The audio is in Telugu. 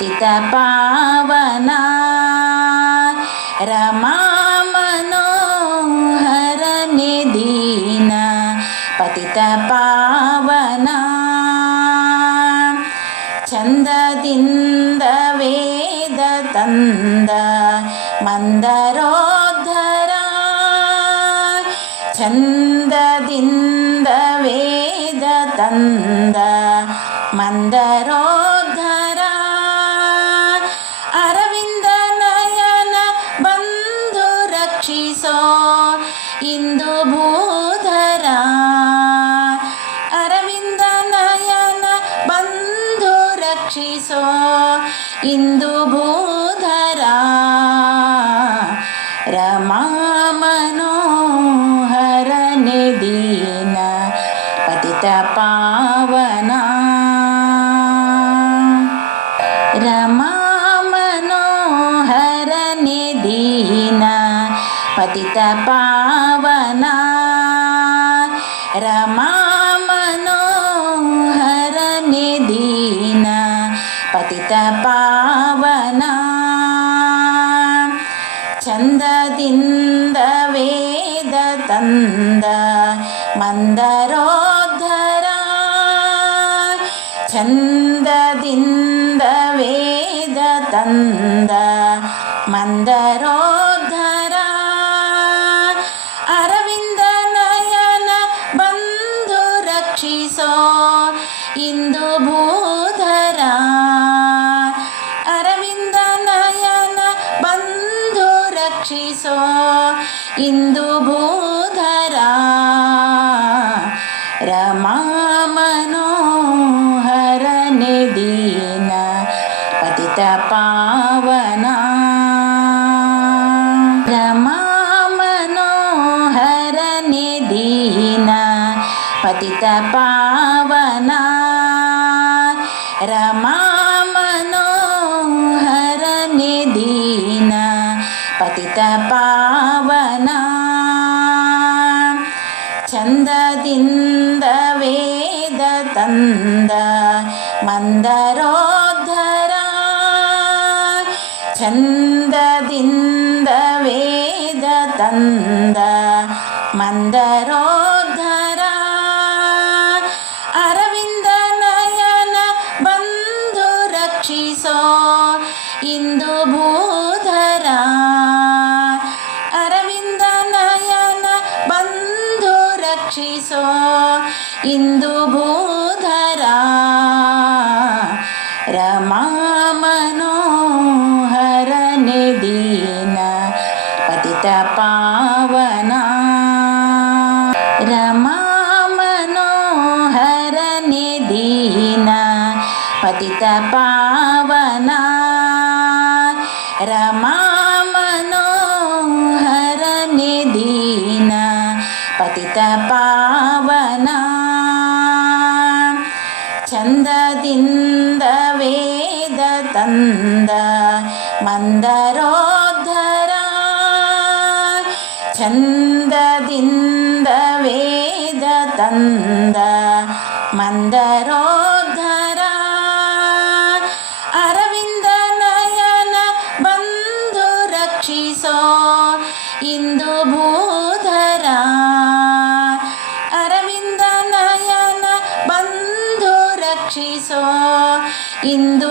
పతిత పావన. రమా మనోహర నిదీన పతిత పావన. చందదింద వేద తంద మందరోద్ధరా. చందదింద వేద తంద మందరో ఇందుభూధరా అరవింద నయన బంధు రక్షిసో ఇందుభూధరా రమా మనోహర నిదీన పతిత పా పతిత పావన రమా మనోహర నిదీన పతిత పావన చందదింద వేద తంద మందరోద్ధరా చందదింద వేద తంద మందరోద్ధరా సో ఇందు భూధరా అరవింద నయన బంధు రక్షిసో ఇందు భూధరా రమా మనోహర నిదీన పతిత పావనా పతిత పా రమామనోహర నిదీన పతిత పావన చందదింద వేద తంద మందరోద్ధరా చందదింద వేద తంద మందరో भूधरा अरविन्दनयन बन्धु रक्षिसो इन्दु भूधरा रमा मनो हरनि पतित पावना। रमा मनो हरणे पतित पावन। పతిత పావన రమా మనోహర నిదీన పతిత పావన రమా మనోహర నిదీన పతిత పావన చందదింద ರಕ್ಷಿಸೋ ಇಂದು ಭೂಧರ ಅರವಿಂದ ನಯನ ಬಂಧು ರಕ್ಷಿಸೋ ಇಂದು